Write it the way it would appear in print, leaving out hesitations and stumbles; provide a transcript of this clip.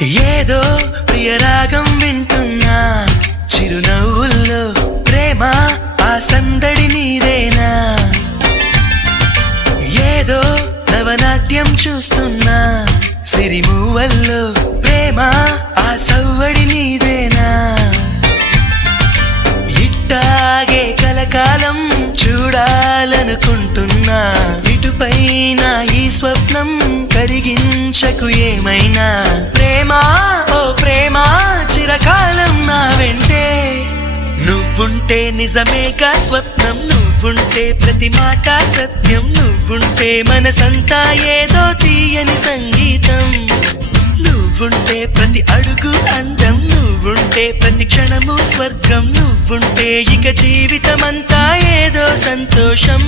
ఏదో ప్రియరాగం వింటున్నా చిరునవ్వుల్లో ప్రేమ ఆ సందడి నీదేనా ఏదో నవనాట్యం చూస్తున్నా సిరిమూవల్లో ప్రేమ ఆ సవ్వడి నీదేనా ఇట్టాగే కలకాలం చూడాలనుకుంటున్నా ఇటుపైన ఈ స్వప్నం కరిగించకు ఏమైనా ప్రేమ ఓ ప్రేమ చిరకాలం నా వెంటే నువ్వుంటే నిజమేగా స్వప్నం నువ్వుంటే ప్రతి మాట సత్యం నువ్వుంటే మనసంతా ఏదో తీయని సంగీతం నువ్వుంటే ప్రతి అడుగు అందం నువ్వుంటే ప్రతి క్షణము స్వర్గం నువ్వుంటే ఇక జీవితమంతా ఏదో సంతోషం